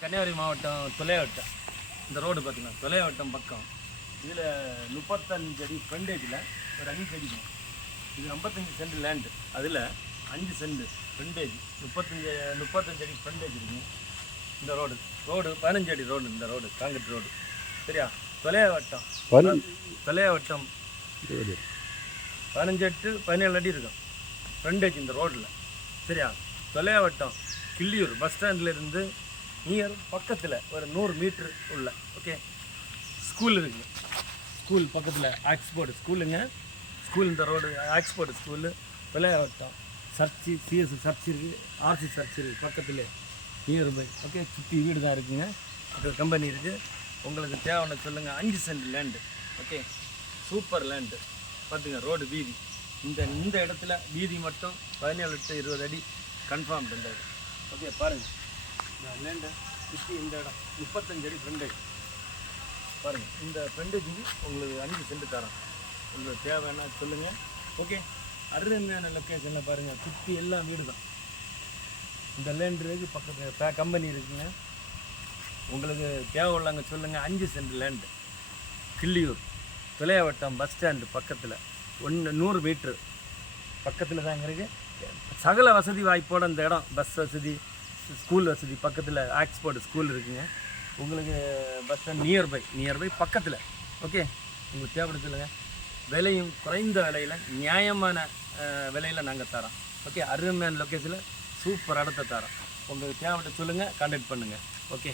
கன்னியாகுமரி மாவட்டம் தொலைவட்டம் இந்த ரோடு பார்த்தீங்கன்னா தொலைவட்டம் பக்கம் இதில் 35 அடி ஃப்ரண்டேஜில் ஒரு 5 அடிக்கும். இது 55 சென்ட் லேண்டு, அதில் 5 சென்ட் ஃப்ரண்டேஜ் 35 அடி ஃப்ரண்டேஜ் இருக்குங்க. இந்த ரோடு 15 அடி ரோடு, இந்த ரோடு காங்கிரீட் ரோடு. சரியா? தொலைவட்டம் 15 to 17 அடி இருக்கும் ஃப்ரண்டேஜ் இந்த ரோடில். சரியா? தொலைவட்டம் கிள்ளியூர் பஸ் ஸ்டாண்ட்லேருந்து நியர் பக்கத்தில் ஒரு 100 மீட்ரு உள்ள ஓகே ஸ்கூல் இருக்குது. ஸ்கூல் பக்கத்தில் ஆக்ஸ்போர்டு ஸ்கூலுங்க. ஸ்கூல் இந்த road Oxford school. Tholaivattam church, CS church இருக்குது, ஆர்சி சர்ச் இருக்குது பக்கத்தில் நியர் பை. ஓகே, சுற்றி வீடு தான் இருக்குங்க. அது கம்பெனி இருக்குது. உங்களுக்கு தேவைன்னு சொல்லுங்கள். 5 cent land. Okay, super land. பார்த்துங்க ரோடு வீதி. இந்த இடத்துல வீதி மட்டும் 17 to 20 அடி கன்ஃபார்ம் பண்ணுறது. ஓகே, பாருங்கள் இந்த லேண்டை சுற்றி இந்த இடம் 35 அடி ஃப்ரண்டேஜ். பாருங்கள், இந்த ஃப்ரண்டேஜுக்கு உங்களுக்கு 5 சென்ட் தரோம். உங்களுக்கு தேவைன்னா சொல்லுங்கள். ஓகே, அருமையான லொக்கேஷனில் பாருங்கள், சுற்றி எல்லாம் வீடு தான். இந்த லேண்டு இருக்குது, பக்கத்தில் கம்பெனி இருக்குங்க. உங்களுக்கு தேவை உள்ளாங்க சொல்லுங்கள். 5 cent land, Killiyur Tholaivattam bus stand பக்கத்தில் 100 மீட்ரு பக்கத்தில் தான் இருக்குது. சகல வசதி வாய்ப்போட இந்த இடம், பஸ் வசதி, ஸ்கூல் வசதி, பக்கத்தில் ஆக்ஸ்போர்டு ஸ்கூல் இருக்குங்க. உங்களுக்கு பஸ் ஸ்டாண்ட் நியர்பை பக்கத்தில். ஓகே, உங்களுக்கு தேவைப்பட சொல்லுங்கள். விலையும் குறைந்த விலையில், நியாயமான விலையில் நாங்கள் தரோம். ஓகே, அருமையான லொக்கேஷனில் சூப்பர் இடத்த தரோம். உங்களுக்கு தேவைப்பட்ட சொல்லுங்கள், கான்டாக்ட் பண்ணுங்கள். ஓகே.